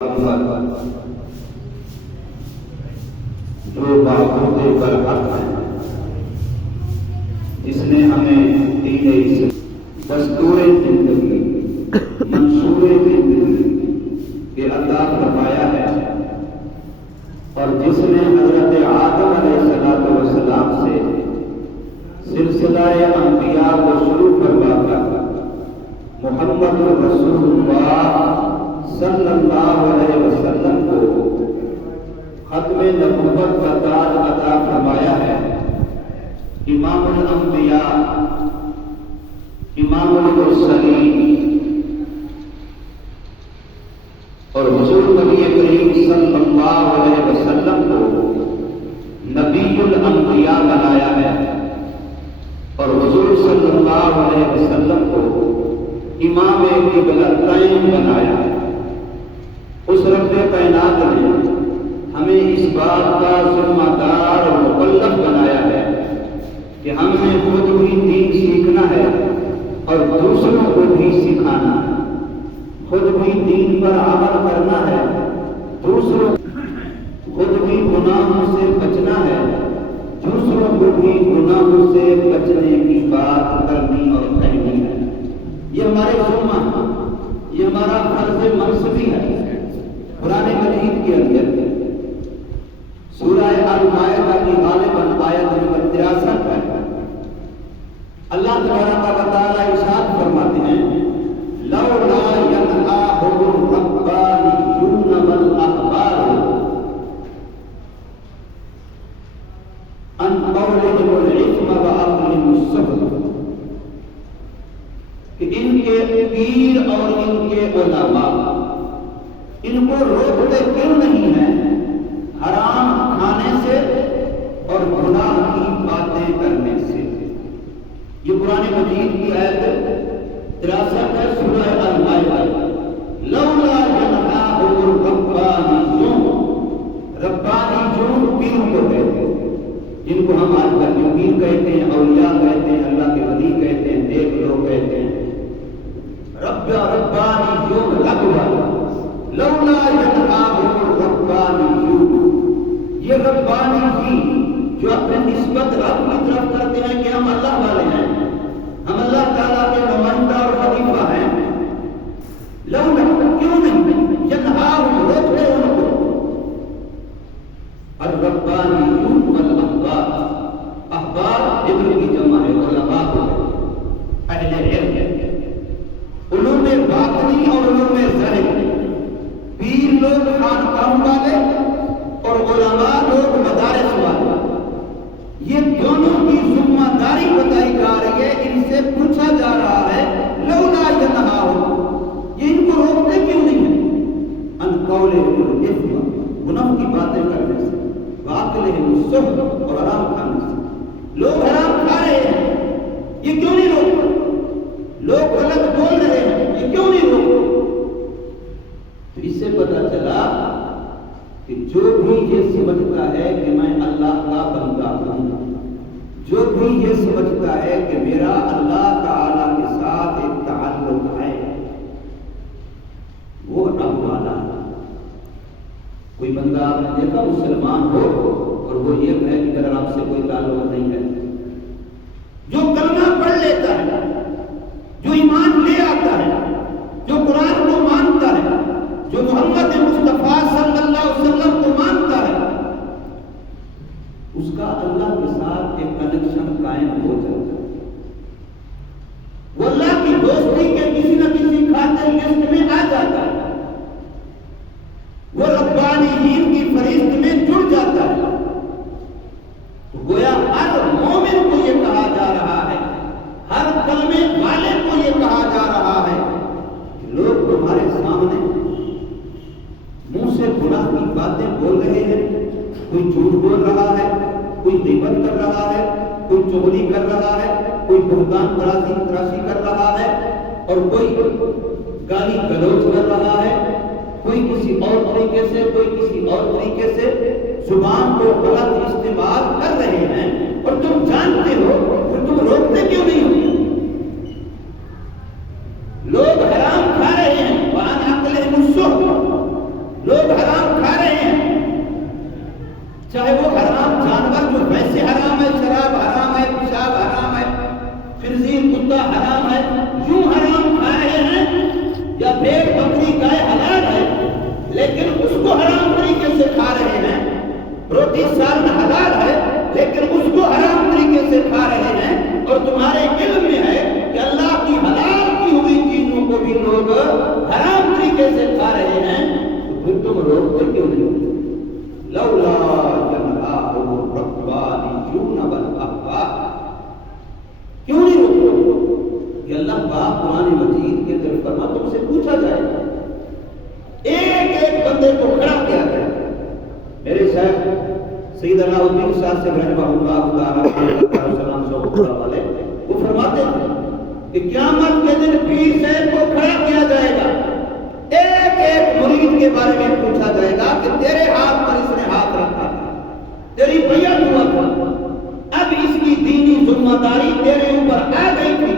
جو معبود برحق ہے، جس نے ہمیں دین دستور زندگی منصور زندگی کے عطا فرمایا ہے، اور جس نے حضرت آدم علیہ السلام سے سلسلہ انبیاء کو شروع کروا کر محمد رسول اللہ صلی اللہ علیہ وسلم کو ختم نبوت کا تاج عطا فرمایا ہے۔ امام الانبیاء، امام المرسلین اور حضور نبی کریم صلی اللہ علیہ وسلم کو نبی الانبیاء بنایا ہے، اور حضور صلی اللہ علیہ وسلم کو امام قبلتین بنایا ہے۔ اس رب کائنات نے ہمیں اس بات کا ذمہ دار اور مکلف بنایا ہے کہ ہم نے خود بھی دین سیکھنا ہے اور دوسروں کو بھی سکھانا ہے، خود بھی دین پر عمل کرنا ہے، دوسروں خود بھی گناہوں سے بچنا ہے، دوسروں کو بھی گناہوں سے بچنے کی بات کرنی اور کہنی ہے۔ یہ ہمارے ذمہ، یہ ہمارا فرض منصبی ہے۔ قرآن مجید کے اندر سورہ المائدہ کی غالباً آیت نمبر 63 ہے، اللہ تبارک و تعالیٰ ارشاد فرماتے ہیں لولا ينهاهم الربانيون والأحبار عن قولهم العثم وأكلهم السحت، کہ ان کے پیر اور ان کے علماء ان کو روکتے کیوں نہیں ہیں حرام کھانے سے اور گناہ کی باتیں کرنے سے؟ یہ قرآن مجید کی آیت 63 ہے، سورہ المائدہ۔ لولا ينهاهم الربانيون، ربانیون پیروں کو کہتے ہیں، جن کو ہم آج کل پیر کہتے ہیں، اولیاء کہتے ہیں، اللہ کے ولی کہتے ہیں، نیک لوگ کہتے ہیں، ربانیون لغوا۔ لولا ينهاهم الربانيون، یہ ربانی جی جو اپنے نسبت رب کی طرف کرتے ہیں کہ ہم اللہ والے ہیں، ہم اللہ تعالیٰ کے نمائندہ اور خلیفہ ہیں، لولا کیوں نہیں ينهاهم روکتے ان کو، الربانيون والاحبار، احبار ابن کی جمع ہے، علماء اہل علم، علوم باطنی اور علوم ظاہری، پیر لوگ خانقاہ والے اور علماء لوگ مدارس والے، یہ دونوں کی ذمہ داری بتائی جا رہی ہے۔ ان سے پوچھا جا رہا ہے لولا ينهاهم، یہ ان کو روکتے کیوں نہیں ہیں عن قولهم الاثم، گناہ کی باتیں کرنے سے، واکلهم السحت، اور حرام کھانے سے۔ لوگ حرام کھا رہے ہیں، یہ کیوں نہیں روکتے؟ لوگ غلط بول رہے ہیں، یہ کیوں نہیں روکتے؟ تو اس سے پتہ چلا کہ جو بھی یہ سمجھتا ہے کہ میں اللہ کا بندہ ہوں، جو بھی یہ سمجھتا ہے کہ میرا اللہ تعالی کے ساتھ ایک تعلق ہے، وہ رب والا ہے۔ کوئی بندہ آپ نے دیکھا مسلمان ہو اور وہ یہ کہے کہ میرا رب سے کوئی تعلق نہیں ہے؟ جو کلمہ پڑھ لیتا ہے، جو ایمان لے آتا ہے، جو قرآن کو مانتا ہے، جو محمد مصطفیٰ صلی اللہ علیہ وسلم کو مانتا ہے، اس کا اللہ کے ساتھ ایک کنیکشن قائم ہو جاتا ہے۔ وہ اللہ کی دوستی کے کسی نہ کسی خاطر لسٹ میں آ جاتا ہے، وہ ربانیین کی فہرست میں جڑ جاتا ہے۔ تو گویا ہر مومن کو یہ کہا جا رہا ہے، ہر کلمے والے کو یہ کہا جا رہا ہے کہ لوگ تمہارے سامنے منہ سے گناہ کی باتیں بول رہے ہیں، کوئی جھوٹ بول رہا ہے، کوئی غیبت کر رہا ہے، کوئی چغلی کر رہا ہے، کوئی بہتان تراشی کر رہا ہے، اور کوئی گالی گلوچ کر رہا ہے، کوئی کسی اور طریقے سے، کوئی کسی اور طریقے سے زبان کو غلط استعمال کر رہے ہیں، اور تم جانتے ہو، پھر تم روکتے کیوں نہیں ہو؟ لوگ حرام کھا رہے ہیں، وَعَنْ عَقْلِهِمُ السُّحْتُ، تم روکتے کیوں نہیں؟ لولا ينهاهم الربانيون والاحبار، کیوں نہیں روکتے؟ یہ اللہ پاک قرآن مجید کے اندر فرما تم سے پوچھا جائے گا، ایک ایک بندے کو کھڑا کیا جائے گا۔ میرے شیخ سید علاء الدین صاحب سے رحمہ اللہ تعالی والے وہ فرماتے ہیں کہ قیامت کے دن پیر صاحب کو کھڑا کیا جائے گا، ایک ایک مرید کے بارے میں پوچھا جائے گا کہ تیرے ہاتھ پر اس نے ہاتھ رکھا تھا، تیری بیعت ہوا تھا، اب اس کی دینی ذمہ داری تیرے اوپر آ گئی تھی،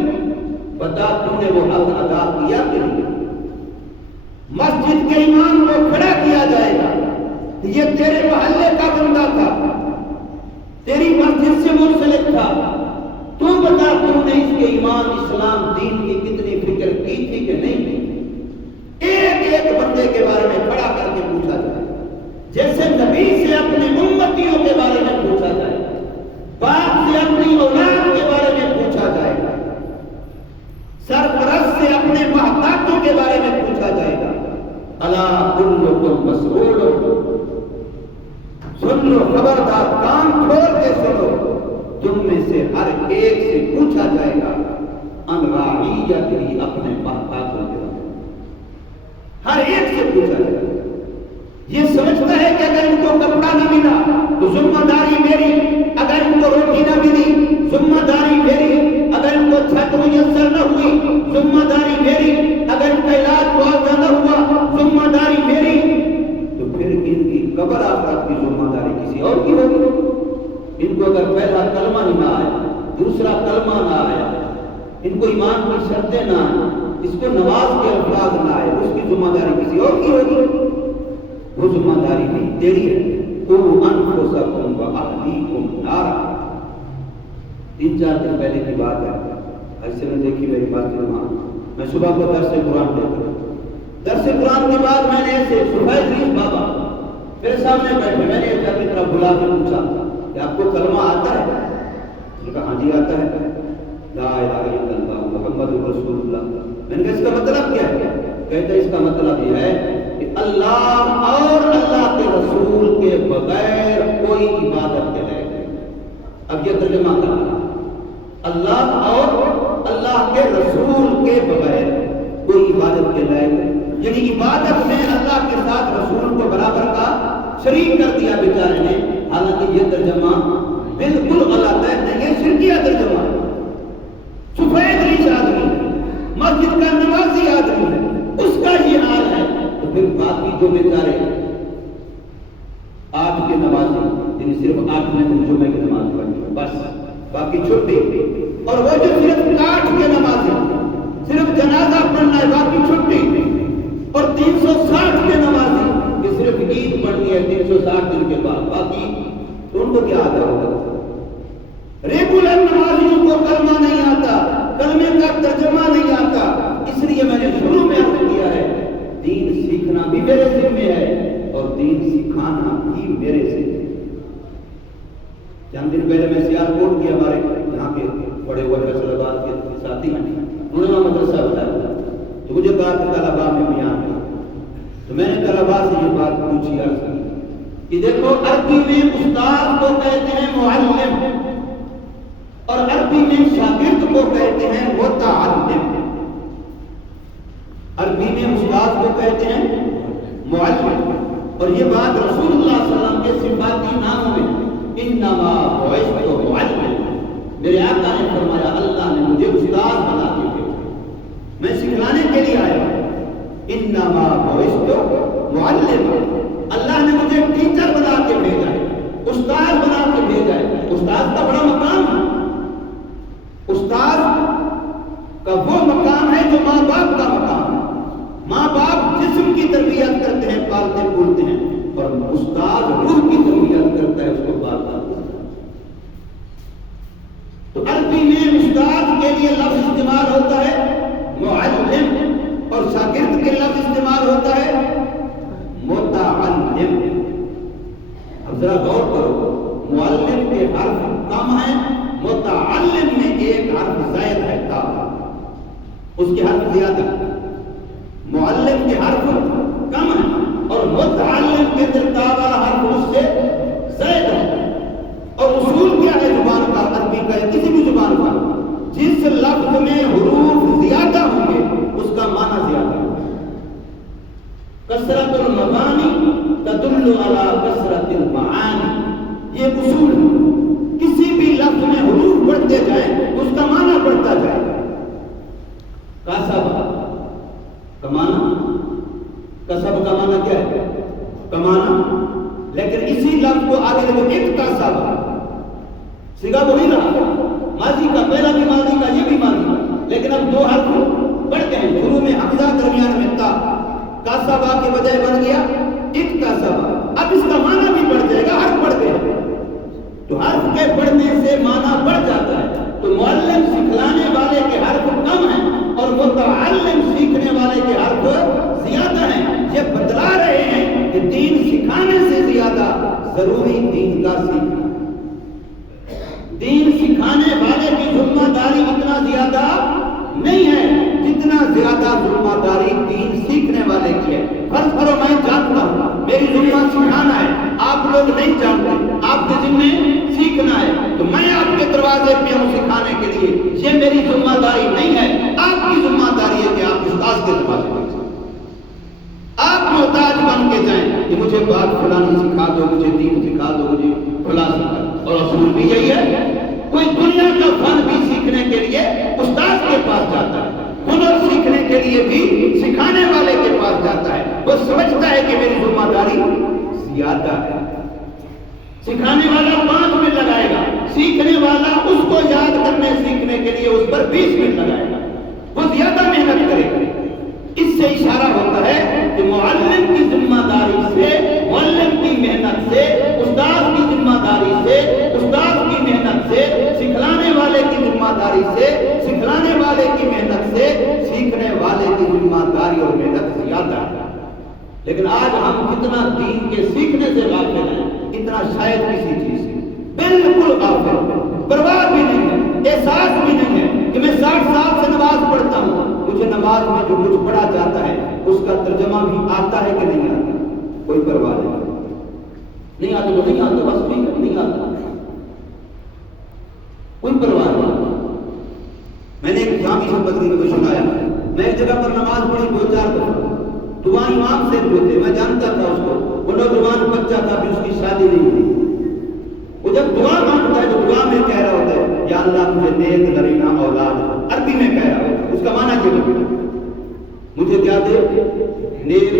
بتا تم نے وہ حق ادا کیا کہ نہیں؟ مسجد کے امام کو کھڑا کیا جائے گا، یہ تیرے محلے کا بندہ تھا، تیری مسجد سے منسلک تھا، تو بتا تم نے اس کے ایمان اسلام دین کی کتنی فکر کی تھی کہ نہیں کی؟ ایک ایک بندے کے بارے میں کھڑا کر کے پوچھا جائے، جیسے نبی سے اپنے امتیوں کے بارے میں پوچھا جائے، باپ سے اپنی اولاد کے بارے میں پوچھا جائے گا، سرپرست سے اپنے محتاجوں کے بارے میں پوچھا جائے گا۔ الا کلکم مسئول، سن لو، خبردار، کان کھول کے سنو، تم میں سے ہر ایک سے پوچھا جائے گا ان رعیتہ، اپنے محتاجوں کے بارے میں ہر ایک سے پوچھا جائے گا۔ یہ سمجھتا ہے کہ اگر ان کو کپڑا نہ ملا تو ذمہ داری میری، اگر ان کو روٹی نہ ملی ذمہ داری میری، اگر ان کو چھت میسر نہ ہوئی ذمہ داری میری، اگر ان کا علاج معاوضہ نہ ہوا ذمہ داری میری، تو پھر ان کی قبر آخرت کی ذمہ داری کسی اور کی ہوگی۔ ان کو اگر پہلا کلمہ نہ آیا، دوسرا کلمہ نہ آیا، ان کو ایمان کی شرطیں نہ آئیں، اس کو نماز کے الفاظ نہ آئے، اس کی ذمہ داری کسی اور کی ہوگی، وہ ذمہ داری بھی تیری ہے۔ قوا انفسکم واہلیکم نارا، 3-4 دن پہلے کی بات ہے، ایسے میں دیکھی میری بات جمع، میں صبح کو درس قرآن دیتا ہوں، درس قرآن کے بعد میں نے ایسے سفید ریش بابا میرے سامنے بیٹھے، میں نے ایک کی طرف بلا کے پوچھا کہ آپ کو کلمہ آتا ہے؟ انہوں نے کہا ہاں جی آتا ہے، لا الہ الا اللہ محمد رسول اللہ۔ میں نے کہا اس کا مطلب کیا ہے؟ کہتے ہیں اس کا مطلب یہ ہے کہ اللہ اور اللہ کے رسول کے بغیر کوئی عبادت کے لائق نہیں۔ اب یہ ترجمہ کرنا، اللہ اور اللہ کے رسول کے بغیر کوئی عبادت کے لائق نہیں، یعنی عبادت میں اللہ کے ساتھ رسول کو برابر کا شریک کر دیا بیچارے نے۔ حالانکہ یہ ترجمہ بالکل غلط ہے، نہیں یہ شرکیہ ترجمہ ہے۔ سفید ریش آدمی، مسجد کا نمازی آدمی ہے، اس کا یہ حال ہے، تو پھر باقی جو بیچارے 8 کے نمازی، یعنی صرف 8 میں جمعے کی نماز پڑھنی بس، باقی چھٹی، اور وہ جو صرف 8 کے نمازی، صرف جنازہ پڑھنا ہے باقی چھٹی، اور 360 کے نمازی کہ صرف عید پڑھنی ہے 360 دن کے بعد، باقی تو ان کو کیا آتا ہوگا؟ ریگولر نمازیوں کو کلمہ نہیں آتا، کلمے کا ترجمہ نہیں آتا، اس لیے میں نے شروع میں عرض کیا ہے دین سیکھنا بھی میرے ذمہ ہے اور دین سکھانا بھی میرے ذمہ ہے۔ چند دن پہلے میں سیالکوٹ کی ہمارے یہاں کے بڑے ہوئے فیصل آباد کے ساتھی ہیں، انہوں نے مدرسہ بتایا تو مجھے کہا کہ طلباء میں بیان ہے، تو میں نے طلباء سے یہ بات پوچھی، عرض کی کہ دیکھو عربی میں استاد کو کہتے ہیں معلم، اور عربی میں شاگرد کو کہتے ہیں متعلم۔ عربی میں استاد کو کہتے ہیں معلم، اور یہ بات رسول اللہ صلی اللہ علیہ وسلم کے صفاتی ناموں میں انما بعثت معلم، میرے آقا نے فرمایا اللہ نے مجھے استاد بنا کے بھیجا، میں سکھلانے کے لیے آیا ہوں۔ انما بعثت معلم، اللہ نے مجھے ٹیچر بنا کے بھیجا ہے، استاد بنا کے بھیجا ہے۔ استاد کا بڑا مقام ہے، استاد کا وہ مقام ہے جو ماں باپ کا مقام ہے۔ ماں باپ جسم کی تربیت کرتے ہیں، پالتے پھولتے ہیں، اور استاد روح کی تربیت کرتا ہے، اس کو پالتا ہے۔ تو عربی میں استاد کے لیے لفظ استعمال ہوتا ہے معلم، اور شاگرد کے لفظ استعمال ہوتا ہے متعلم۔ اب ذرا غور کرو، معلم کے حرف کم ہیں، متعلم میں ایک حرف زائد ہے، تا، اس کے حرف زیادہ، معلم کے حرف کم ہے اور متعلم کثرت المبانی تدل علی کثرت المعانی. یہ اصول ہے، کسی بھی لفظ میں حروف بڑھتے جائیں اس کا معنی بڑھتا جائے گا. کسب کمانا، کسب کا معنی کیا ہے؟ کمانا. لیکن اسی لفظ کو آگے لگے ایک کسب، سگا وہی رہا، ماضی کا پہلا بھی ماضی کا، یہ بھی ماضی کا، لیکن اب دو حرف بڑھ گئے ہیں. شروع میں حمزہ، درمیان میں تا. کاسبا کے بجائے بن گیا ایک کاسبا. اب اس کا معنی بھی بڑھ جائے گا، حرف بڑھ گئے تو حرف کے بڑھنے سے معنی بڑھ جاتا ہے. تو معلم سکھلانے والے کے حرف کم ہیں اور متعلم سیکھنے والے کے حرف زیادہ ہیں. یہ بتلا رہے ہیں کہ دین سکھانے سے زیادہ ضروری دین کا سیکھنا. دین سکھانے والے کی ذمہ داری اتنا زیادہ نہیں ہے جتنا زیادہ ذمہ داری دین سیکھنے والے کی ہے. فرض کرو میں جانتا ہوں، میری ذمہ سکھانا ہے، آپ لوگ نہیں جانتے، آپ کے ذمہ سیکھنا ہے، تو میں آپ کے دروازے پہ ہوں سکھانے کے لیے. یہ میری ذمہ داری نہیں ہے، آپ کی ذمہ داری ہے کہ آپ استاد کے دروازے پہ جائیں. آپ محتاج بن کے جائیں کہ مجھے بات فلانی سکھا دو، مجھے دین سکھا دو، مجھے فلاں سکھا دو. اور اصول بھی یہی ہے، کوئی دنیا کا فن بھی سیکھنے کے لیے استاد کے پاس جاتا ہے، ہنر سیکھنے کے لیے بھی سکھانے والے کے پاس جاتا ہے. وہ سمجھتا ہے کہ میری ذمہ داری زیادہ ہے. سکھانے والا 5 منٹ لگائے گا، سیکھنے والا اس کو یاد کرنے سیکھنے کے لیے اس پر 20 منٹ لگائے گا، وہ زیادہ محنت کرے گا. اس سے اشارہ ہوتا ہے کہ معلم کی ذمہ داری سے، معلم کی محنت سے، استاد کی ذمہ داری سے، استاد کی محنت سے، سکھلانے والے کی ذمہ داری سے، سکھلانے والے کی محنت سے، سیکھنے والے کی ذمہ داری اور محنت زیادہ ہے. لیکن آج ہم کتنا دین کے سیکھنے سے غافل ہیں، اتنا شاید کسی چیز سے بالکل غافل، پرواہ بھی نہیں ہے، احساس بھی نہیں ہے کہ میں 60 سال سے نماز پڑھتا ہوں، مجھے نماز میں جو کچھ پڑھا جاتا ہے اس کا ترجمہ بھی آتا ہے کہ نہیں آتا. کوئی پرواہ نہیں آتا، تو نہیں آتا، بس نہیں آتا، کوئی پرواہ نہیں. میں نے ایک جامع سے بدری کو سنایا، میں ایک جگہ پر نماز پڑھی 2-4 دفعہ، دعا امام سے جو تھے میں جانتا تھا اس کو، وہ نوجوان بچہ تھا، پھر اس کی شادی نہیں ہوئی. وہ جب دعا مانگتا ہے تو دعا میں کہہ رہا ہوتا ہے یا اللہ مجھے نیک نرینہ اولاد، عربی میں کہہ رہا ہوتا ہے. اس کا معنی یہ ہوگا مجھے کیا دے؟ نیک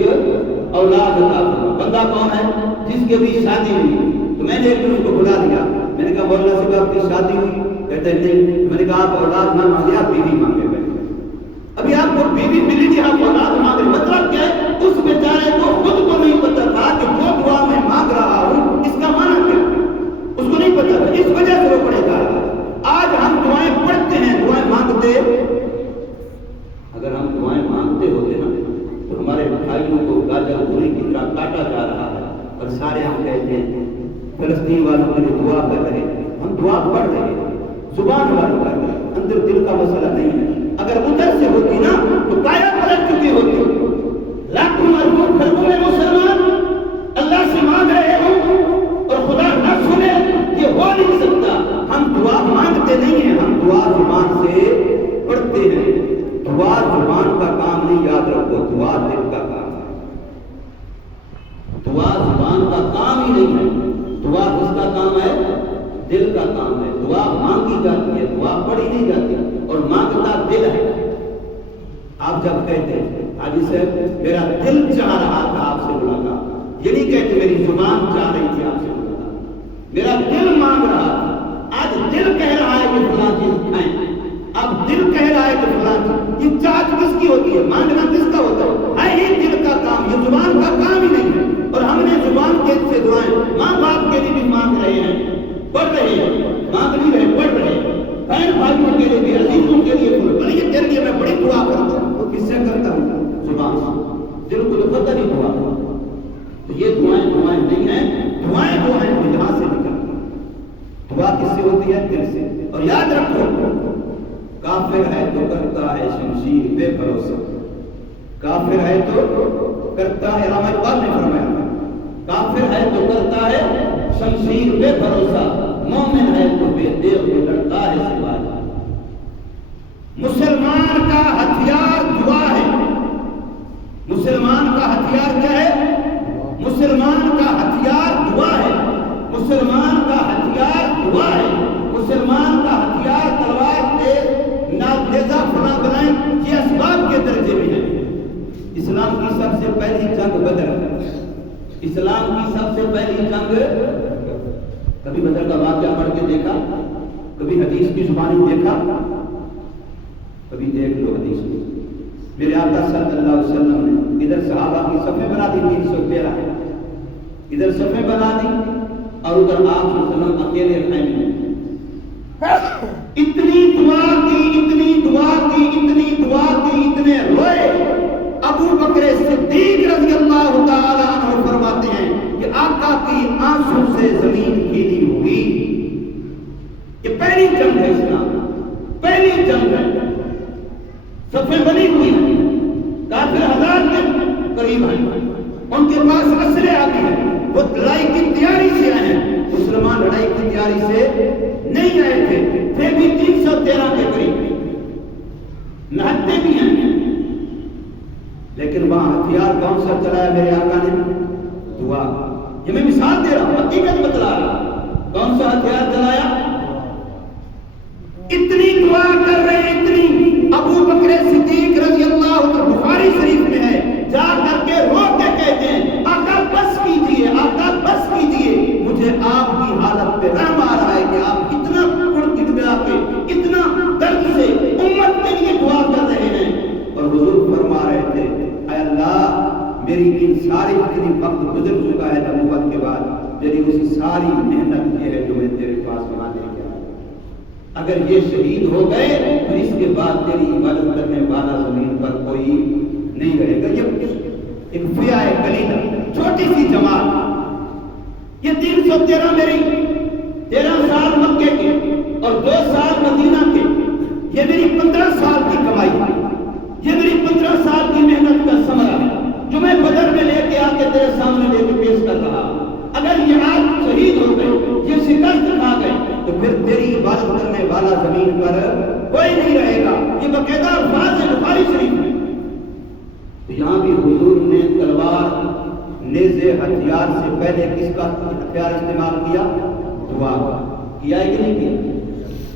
اولاد عطا فرما. بندہ کون ہے؟ جس کے بھی شادی ہوئی. تو میں نے ایک دن اس کو بلا دیا، میں نے کہا مولانا صاحب آپ کی شادی ہوئی؟ کہتے ہیں نہیں. میں نے کہا آپ اولاد نہ مانگے، آپ بیوی مانگے. ابھی آپ کو بیوی ملی تھی، آپ اولاد مانگ رہے، مطلب کیا ہے؟ اس بیچارے کو خود کو نہیں پتا تھا کہ جو دعا میں مانگ رہا ہوں اس کا معنی کیا ہے، اس کو نہیں پتا تھا، اس وجہ سے وہ پڑھے گا. آج ہم دعائیں پڑھتے ہیں، دعائیں مانگتے، اگر ہم دعائیں مانگتے ہوتے نا تو ہمارے بھائیوں کو گاجر گوری کی طرح کاٹا جا رہا ہے اور سارے ہم کہتے ہیں فلسطین والوں کے لیے دعا کر رہے ہیں. ہم دعا پڑھ رہے ہیں، زبان والوں کر رہے ہیں، اندر دل کا مسئلہ نہیں ہے. اگر ادھر سے ہوتی نا تو کایا پلٹ چکی ہوتی. لاکھوں اربوں خربوں میں مسلمان اللہ سے مانگ رہے ہوں اور خدا نہ سنے، یہ ہو نہیں سکتا. ہم دعا مانگتے نہیں ہیں، ہم دعا زبان سے پڑھتے ہیں. دعا زبان کا کام نہیں، یاد رکھو، دعا دل کا کام ہے. دعا زبان کا کام ہی نہیں ہے، دعا کس کا کام ہے؟ دل کا کام ہے. دعا مانگی جاتی ہے، دعا پڑھی نہیں جاتی، اور مانگتا دل ہے. آپ جب کہتے ہیں حاجی صاحب میرا دل چاہ رہا تھا آپ سے ملاقات، یہ نہیں کہتے میری زبان چاہ رہی تھی آپ سے ملاقات، میرا دل مانگ رہا تھا. آج دل کہہ رہا ہے کہ فلاں چیز کھائیں، اب دل کہہ رہا ہے کہ فلاں چیز. یہ چاہت کس کی ہوتی ہے؟ مانگنا کس کا ہوتا ہے ہی دل کا کام، یہ زبان کا کام ہی نہیں ہے. اور ہم نے زبان کے سے دعائیں ماں باپ کے لیے بھی مانگ رہے ہیں، پڑھ رہے ہیں، مانگ نہیں رہے، پڑھ رہے ہیں. بہن بھائیوں کے لیے بھی، عزیزوں کے لیے بھی. بھائی یہ تیرے لیے میں بڑی دعا کرتا ہوں، وہ کس سے کرتا ہوں؟ زبان سے. دل کو پتہ نہیں دعا. تو یہ دعائیں نہیں ہیں، دعائیں جو ہیں وہ یہاں سے نکلتی ہیں. دعا کس سے ہوتی ہے؟ دل سے. اور یاد رکھو کافر ہے تو کرتا ہے شمشیر بے بھروسہ. کافر ہے تو کرتا ہے، علامہ اقبال نے فرمایا کافر ہے تو کرتا ہے شمشیر بے بھروسہ، مومن ہے تو بے دیو میں لڑتا ہے سوائے. مسلمان کا ہتھیار دعا ہے. مسلمان کا ہتھیار کیا ہے؟ مسلمان کا ہتھیار دعا ہے، مسلمان کا ہتھیار تلوار تیز نیزہ فلاں بنائیں، یہ اسباب کے درجے میں ہے۔ اسلام کی سب سے پہلی جنگ بدر، اسلام کی سب سے پہلی جنگ، کبھی بدر کا واقعہ پڑھ کے دیکھا؟ کبھی حدیث کی زبان دیکھا؟ کبھی دیکھ لو حدیث میں، میرے آقا صلی اللہ علیہ وسلم نے ادھر صحابہ کی صفیں بنا دی 313، ادھر صفیں بنا دی اور ادھر آپ صلی اللہ علیہ وسلم اکیلے خیمے میں اتنی دعا کی، اتنی دعا کی، اتنی دعا کی، اتنے روئے۔ ابو بکر صدیق رضی اللہ تعالی عنہ فرماتے ہیں کہ آقا کی آنسو سے زمین گیلی ہوئی۔ یہ پہلی جنگ ہے، اسلام پہلی جنگ ہے، صفیں بنی ہوئی ہیں، کافر 1000 کے قریب ہیں، ان کے پاس اسلحے آتی ہیں، وہ لڑائی کی تیاری سے آئے ہیں، مسلمان لڑائی کی تیاری سے نہیں آئے تھے، پھر بھی 313 کے قریب نہتے بھی ہیں، لیکن وہاں ہتھیار کون سا چلایا میرے آقا نے؟ دعا۔ یہ میں مثال دے رہا ہوں، حقیقت بتلا رہا ہوں، کون سا ہتھیار چلایا؟ اتنی دعا کر رہے ہیں، اتنی۔ ابو بکر صدیق رضی اللہ عنہ بخاری شریف میں ہے، جا کر کے رو کے کہتے ہیں آقا بس کیجئے، آقا بس کیجئے، مجھے آپ کی حالت پہ رحم آ رہا ہے کہ آپ اتنا گڑگڑا کے، اتنا درد سے امت کے لیے دعا کر رہے ہیں۔ اور حضور فرما رہے تھے اے اللہ، میری ان ساری اتنی وقت گزر چکا ہے نبوت کے بعد، میری اسی ساری محنت یہ ہے جو میں تیرے پاس بنا دے گیا، اگر یہ شہید ہو گئے تو اس کے بعد تیری عبادت کرنے والا زمین پر کوئی نہیں رہے گا۔ یہ ایک فئہ قلیلہ، چھوٹی سی جماعت، یہ 313 میری 13 سال مکے کے اور 2 سال مدینہ کے، یہ میری 15 سال کی کمائی، یہ میری 15 سال کی محنت کا ثمرہ ہے جو میں بدر میں لے کے آ کے تیرے سامنے لے کے پیش کر رہا۔ اگر یہ آج شہید ہو گئے، یہ شکست کھا گئے، تو پھر تیری عبادت کرنے والا زمین پر کوئی نہیں رہے گا۔ یہ باقاعدہ الفاظ ہے بخاری شریف میں۔ تو یہاں بھی حضور نے تلوار، نیزے، ہتھیار سے پہلے کس کا ہتھیار استعمال کیا؟ دعا کیا ہے کہ نہیں کیا؟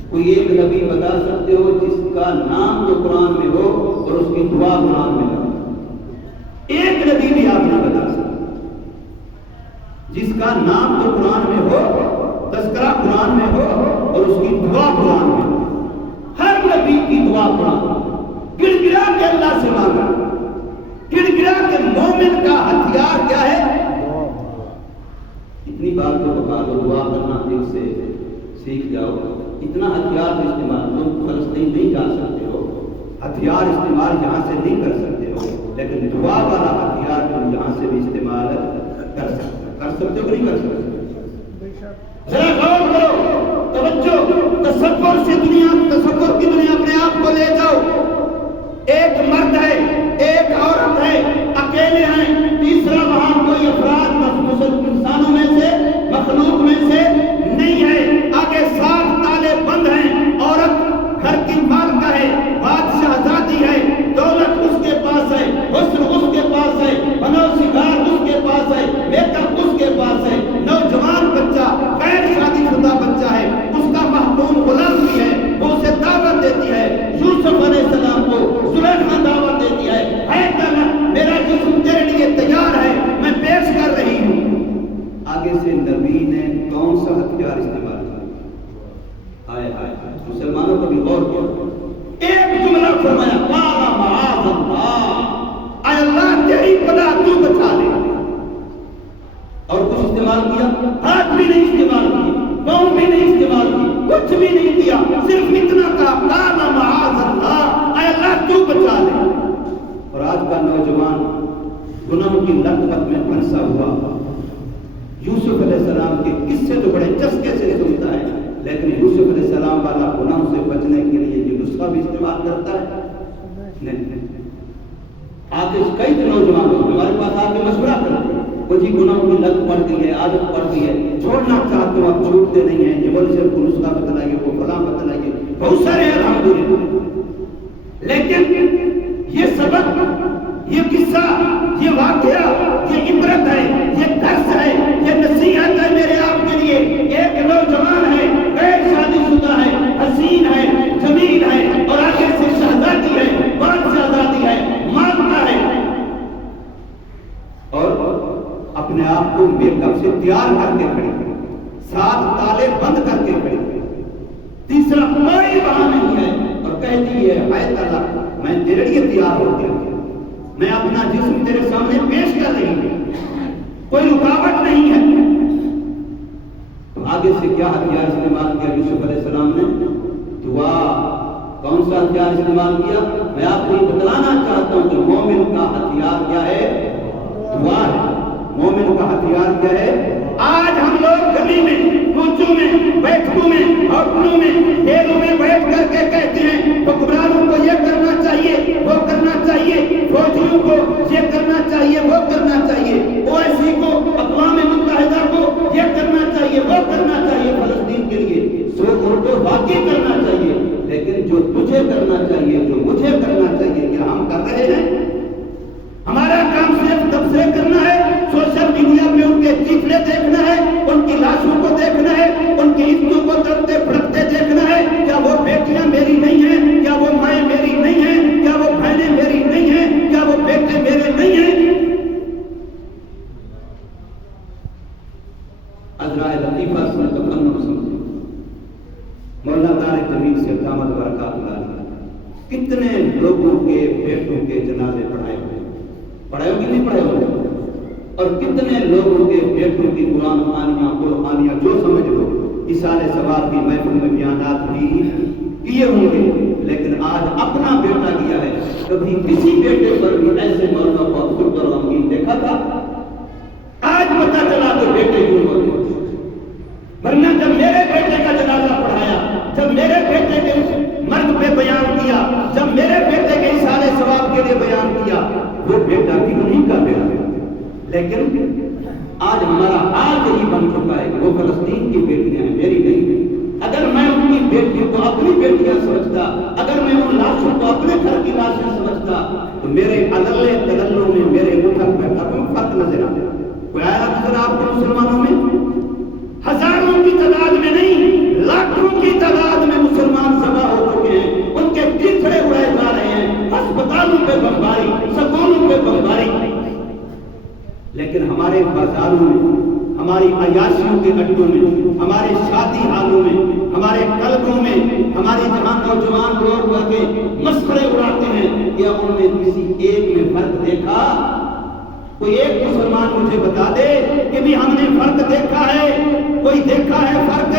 کوئی ایک نبی بتا سکتے ہو جس کا نام جو قرآن میں ہو اور اس کی دعا قرآن میں ہو؟ ایک نبی بھی آپ نے بتا سکتے جس کا نام جو قرآن میں ہو، تذکرہ قرآن میں ہو اور اس کی دعا قرآن میں ہو؟ ہر نبی کی دعا قرآن، گڑ گڑا کے اللہ سے مانگا، گڑ گڑا کے مومن کا ہتھیار کیا ہے؟ اتنی بات تو بتا دو، دعا کرنا دل سے سیکھ جاؤ۔ اتنا ہتھیار استعمال تم فلسطین نہیں جا سکتے ہو، ہتھیار استعمال یہاں سے نہیں کر سکتے ہو، لیکن دعا والا ہتھیار تم یہاں سے بھی استعمال کر سکتے ہو کہ نہیں کر سکتے؟ ذرا غور کرو، توجہ، تصور سے دنیا، تصور کی دنیا اپنے آپ کو لے جاؤ۔ ایک مرد ہے، ایک عورت ہے، اکیلے ہیں، تیسرا وہاں کوئی افراد انسانوں میں سے، مخلوق میں سے نہیں ہے، آگے 7 تالے بند ہیں، عورت گھر کی مالکہ ہے، بادشاہ آزادی ہے، دولت اس کے پاس ہے، حسن اس کے پاس ہے، بنو سنگار اس کے پاس ہے، میک اپ اس کے پاس ہے، نوجوان بچہ، غیر شادی شدہ بچہ ہے، اس کا محکوم غلام بھی ہے، وہ اسے دعوت دیتی ہے، یوسف علیہ السلام کو زلیخا دعوت دیتی ہے کہنا میرا جسم تیرے لیے تیار ہے، میں پیش کر رہی ہوں۔ آگے سے نبی نے کون سا ہتھیار استعمال کیا؟ آئے آئے مسلمانوں کو بھی غور کیا، ایک جملہ فرمایا قال معاذ اللہ، اے اللہ تیری پناہ تو بچا لے۔ اور کچھ استعمال کیا؟ ہاتھ بھی نہیں استعمال کیا، پاؤں بھی نہیں استعمال کی، کچھ بھی نہیں کیا، صرف اتنا کہا قال معاذ اللہ، اے اللہ تو بچا لے۔ اور آج کا نوجوان گناہوں کی لت میں پھنسا ہوا، یوسف علیہ السلام کے قصے تو بڑے چسکے سے سنتا ہے، لیکن یوسف علیہ السلام والا گناہوں سے بچنے کے لیے یہ نسخہ بھی استعمال کرتا ہے؟ نہیں۔ آج کئی نوجوان ہمارے پاس آ کے مشورہ کرتے ہیں، وہ جی گناہوں کی لت پڑ گئی ہے، عادت پڑ گئی ہے، چھوڑنا چاہتے ہو اب چھوٹتے نہیں ہیں، یہ بولے صرف نسخہ بتلائیے، وہ فلاں بتلائیے، بہت سارے ہیں الحمدللہ، لیکن یہ سبق، یہ قصہ، یہ واقعہ، یہ عبرت ہے، یہ درس ہے، یہ نصیحت ہے میرے آپ کے لیے آپ کو میک اپ سے تیار کر کے کھڑی، 7 تالے بند کر کے کھڑی، تیسرا کوئی وہاں نہیں ہے، اور کہتی ہے اے طلق میں تیرے لیے تیار ہو گیا، میں اپنا جسم تیرے سامنے پیش کر رہی ہوں، کوئی رکاوٹ نہیں ہے۔ تو آگے سے کیا ہتھیار استعمال کیا یوسف علیہ السلام نے؟ دعا۔ کون سا ہتھیار استعمال کیا؟ میں آپ کو بتلانا چاہتا ہوں کہ مومن کا ہتھیار کیا ہے؟ دعا ہے۔ مومن کا ہتھیار کیا ہے؟ آج ہم لوگ گلی میں، کوچوں میں، بیٹھکوں میں، ہوٹلوں میں، ڈیروں میں بیٹھ کر کے کہتے ہیں حکمرانوں کو یہ کرنا چاہیے، وہ کرنا چاہیے، فوجیوں کو یہ کرنا چاہیے، وہ کرنا چاہیے، OIC کو، اقوام متحدہ کو یہ کرنا چاہیے، وہ کرنا چاہیے فلسطین کے لیے، سو کو واقعی کرنا چاہیے، لیکن جو تجھے کرنا چاہیے، جو مجھے کرنا چاہیے، کیا ہم کر رہے ہیں؟ ہمارا کام صرف تبصرے کرنا ہے، سوشل میڈیا پہ ان کے چیخنے دیکھنا ہے، ان کی لاشوں کو دیکھنا ہے، ان کی عزتوں کو تڑپتے پھڑکتے دیکھنا ہے۔ کیا وہ بیٹیاں میری نہیں ہیں؟ کیا وہ مائیں میری نہیں ہیں؟ کیا وہ بہنیں میری نہیں ہیں؟ کیا وہ بیٹے میرے نہیں ہیں؟ عذرائے لطیفہ سے تکلم سمجھے مولانا طارق جمیل سے دامت برکات اللہ، کتنے لوگوں کے بیٹوں کے جنازے پڑھائے ہوئے، پڑھائے ہوئے نہیں پڑھائے ہوئے، اور کتنے لوگوں کے بیٹوں کی قرآن خوانیاں، قرآنیاں جو سمجھ لو اِسال ثواب کی محفل میں بیانات بھی کیے ہوں گے، لیکن آج اپنا بیٹا کیا ہے؟ کبھی کسی بیٹے پر بھی ایسے مولانا کو افسوس اور غمگین دیکھا تھا؟ آج پتہ چلا تو بیٹے کیوں ہوتے، ورنہ جب میرے بیٹے کا جنازہ پڑھایا، جب میرے بیٹے کے مرگ پہ بیان کیا، جب میرے بیٹے کے اِسال ثواب کے لیے بیان کیا، وہ بیٹا کیوں نہیں کا بیٹا؟ لیکن آج ہمارا حال یہی بن چکا ہے کہ وہ فلسطین کی بیٹیاں ہیں، میری نہیں ہیں۔ اگر میں ان کی بیٹیوں کو اپنی بیٹیاں سمجھتا، اگر میں ان لاشوں کو اپنے گھر کی لاشیں سمجھتا، تو میرے ادلے تدلوں میں، میرے مٹھک میں فرق نظر آتا۔ کوئی آیا نظر آپ کو مسلمانوں میں؟ ہزاروں کی تعداد میں نہیں، لاکھوں کی تعداد میں مسلمان ذبح ہو چکے ہیں، ان کے ٹکڑے اڑائے جا رہے ہیں، ہسپتالوں پہ بمباری، سکولوں پہ بمباری، لیکن ہمارے بازاروں میں، ہماری عیاشیوں کے اڈوں میں، ہمارے شادی حالوں میں، ہمارے کلبوں میں، ہماری جہاں نوجوان لوگ آ کے مسخرے اڑاتے ہیں، کیا ان میں کسی ایک میں فرق دیکھا؟ کوئی ایک مسلمان مجھے بتا دے کہ بھی ہم نے فرق دیکھا ہے؟ کوئی دیکھا ہے فرق؟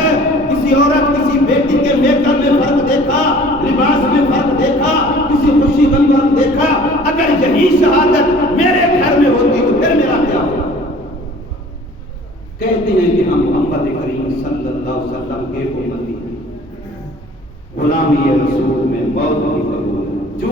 کسی عورت، کسی بیٹی کے میک اپ میں فرق دیکھا؟ لباس میں فرق دیکھا؟ کسی خوشی میں فرق دیکھا؟ اگر یہی شہادت میرے گھر میں ہوتی تو پھر میرا کیا ہوگا؟ کہتے ہیں کہ ہم محمد کریم صلی اللہ علیہ وسلم کے امتی ہیں، غلامی رسول میں موت بھی قبول ہے۔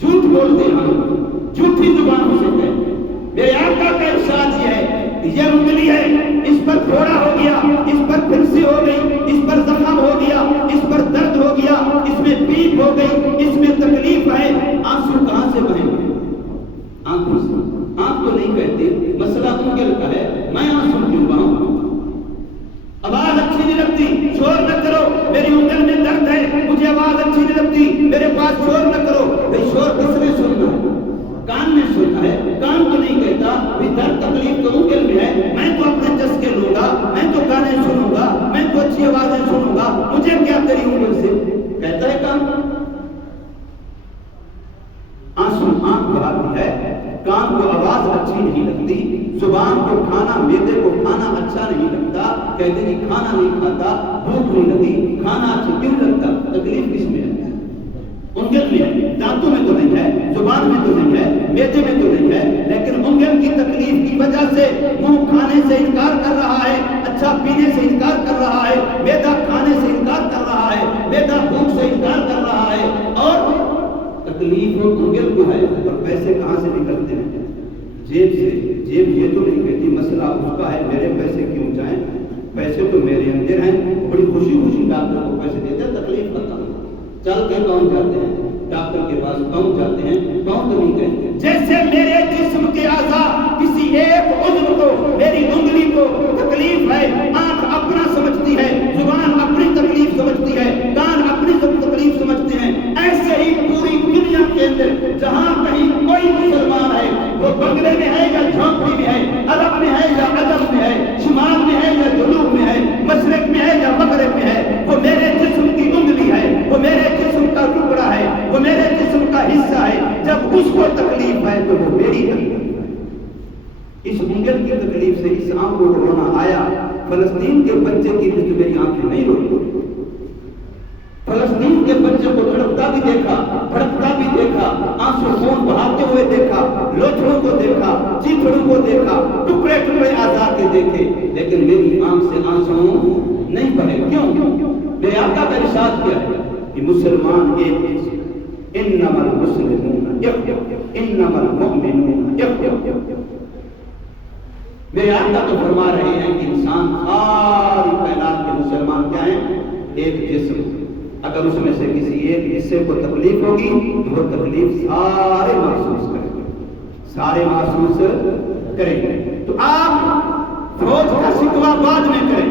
جھوٹ بولتے ہیں ہم، جھوٹی زبانوں سے کہتے ہیں۔ میرے آقا کا ارشاد یہ ہے، یہ انگلی ہے، اس پر پھوڑا ہو گیا، اس پر پھنسی ہو گئی، اس پر زخم ہو گیا، اس پر درد ہو گیا، اس میں پیپ ہو گئی، اس میں تکلیف ہے، آنسو کہاں سے بہیں گے؟ آنکھوں سے۔ آنکھ تو نہیں کہتے، مسئلہ انگل کا ہے، میں آنسو کیوں بہاؤں؟ آواز اچھی نہیں لگتی، شور نہ کرو، میری انگل میں درد ہے، مجھے آواز اچھی نہیں لگتی، میرے پاس شور نہ کرو۔ بھئی شور کس نے سننا ہے؟ کان نے سننا ہے، کان تو نہیں کہتا بھی درد تکلیف تو انگل میں ہے، میں تو اپنے چسکے لوں گا، میں تو گانے سنوں گا، میں تو اچھی آوازیں سنوں گا، مجھے کیا تیری انگل سے؟ کہتا ہے کان۔ آنسو آنکھ بہاتی ہے، کان کو آواز اچھی نہیں لگتی، زبان کو کھانا، میدے کو کھانا اچھا نہیں لگتا، کہتے ہیں کھانا نہیں کھاتا، بھوک نہیں لگی، کھانا اچھا کیوں لگتا؟ تکلیف کس میں ہے؟ انگل میں ہے، دانتوں میں تو نہیں ہے، زبان میں تو نہیں ہے، میدے میں تو نہیں ہے، لیکن انگل کی تکلیف کی وجہ سے منہ کھانے سے انکار کر رہا ہے، اچھا پینے سے انکار کر رہا ہے، میدا کھانے سے انکار کر رہا ہے، میدا بھوک سے انکار کر رہا ہے، اور تکلیف انگل کو ہے، اور پیسے کہاں سے نکلتے ہیں؟ جیب سے۔ جیب یہ تو نہیں کہتی مسئلہ اس کا ہے، میرے پیسے کیوں جائیں، پیسے تو میرے اندر ہیں، بڑی خوشی خوشی ڈاکٹر کو پیسے دیتے ہیں، تکلیف ختم، چل کے پہنچ جاتے ہیں ڈاکٹر کے پاس، پہنچ جاتے ہیں، پہنچ تو نہیں کہتے۔ جیسے میرے جسم کے اعضاء کسی ایک عضو کو، میری انگلی کو تکلیف ہے، آنکھ اپنا سمجھتی ہے، زبان اپنی تکلیف سمجھتی ہے، کان اپنی تکلیف سمجھتے ہیں، ایسے ہی پوری دنیا کے اندر جہاں کہیں کوئی مسلمان ہے، وہ بنگلے میں ہے یا جھونپڑی میں ہے، عرب میں ہے یا عجم میں ہے، شمال میں ہے یا جنوب میں ہے، مشرق میں ہے یا مغرب میں ہے، وہ میرے جسم کی انگلی ہے، وہ میرے جسم کا ٹکڑا ہے، وہ میرے جسم کا حصہ ہے۔ جب اس کو تکلیف ہے تو وہ میری تکلیف ہے۔ اس انگل کی تکلیف سے اس آنکھ کو رونا آیا، فلسطین کے بچے کی وجہ میری آنکھیں نہیں روئی۔ فلسطین کے بچے کو تڑپتا بھی دیکھا، بھڑکتا بھی دیکھا، آنسو خون بہاتے ہوئے دیکھا، لوچڑوں کو دیکھا، چیتڑوں کو دیکھا، ٹکڑے ٹکڑے آزاد کے دیکھے، لیکن میری آنکھ سے آنسو نہیں بہے۔ کیوں؟ میرے آقا کا ارشاد کیا ہے کہ مسلمان ایک جیسے، انما المسلمون اخوة انما المؤمنون اخوة۔ میرے آقا تو فرما رہے ہیں کہ انسان ساری کائنات کے مسلمان کیا ہیں؟ ایک جسم۔ اگر اس میں سے کسی ایک حصے کو تکلیف ہوگی تو وہ تکلیف سارے محسوس کریں گے، سارے محسوس کریں گے۔ تو آپ فوج کا شکوہ بعد میں کریں،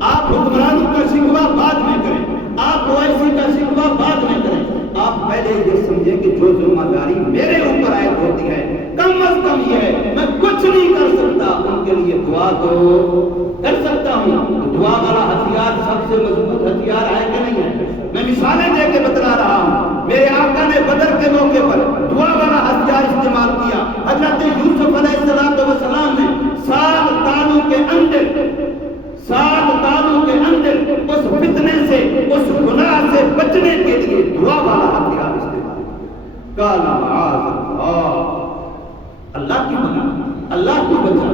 آپ حکمرانوں کا شکوہ بعد میں کریں، آپ اویسی کا شکوہ بعد میں کریں۔ آپ پہلے یہ سمجھیں کہ جو ذمہ داری میرے اوپر عائد ہوتی ہے، کم از کم یہ ہے میں کچھ نہیں کر سکتا، ان کے لیے دعا تو کر سکتا ہوں۔ دعا والا ہتھیار سب سے مضبوط ہتھیار ہے کہ نہیں ہے؟ میں مثالیں دے کے بتلا رہا ہوں۔ میرے آقا نے بدر کے موقع پر دعا والا ہتھیار استعمال کیا۔ حضرت یوسف علیہ السلام نے 7 تالوں کے اندر اس فتنے سے، اس گناہ سے بچنے کے لیے دعا والا ہتھیار استعمال کیا۔ قال معاذ اللہ کی بنا، اللہ کی بچا۔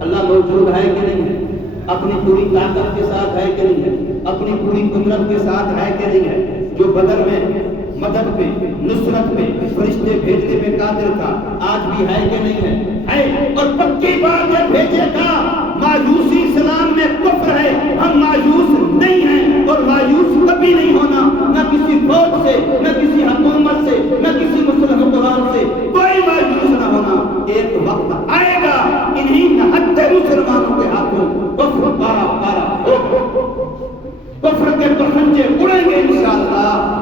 اللہ موجود ہے کہ نہیں ہے؟ اپنی پوری طاقت کے ساتھ ہے کہ نہیں ہے؟ اپنی پوری قدرت کے ساتھ ہے کہ نہیں ہے؟ جو بدر میں مدد پہ، نصرت پہ، فرشتے بھیجنے میں قادر تھا، آج بھی ہے کہ نہیں ہے؟ ہے۔ اور پکی بات ہے بھیجے گا۔ مایوسی اسلام میں کفر ہے، ہم مایوس نہیں ہیں اور مایوس کبھی نہیں ہونا، نہ کسی فوج سے، نہ کسی حکومت سے، نہ کسی مسلم حکمران سے، کوئی مایوس نہ ہونا۔ ایک وقت آئے گا انہی نہتے مسلمانوں کے ہاتھوں کفر پارا پارا کفر کے پرخنجے اڑیں گے انشاءاللہ۔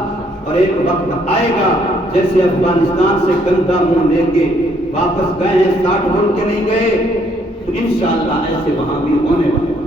اور ایک وقت آئے گا جیسے افغانستان سے گندہ منہ لے کے واپس گئے ہیں، 60 ملک کے نہیں گئے، تو انشاءاللہ ایسے وہاں بھی ہونے والے۔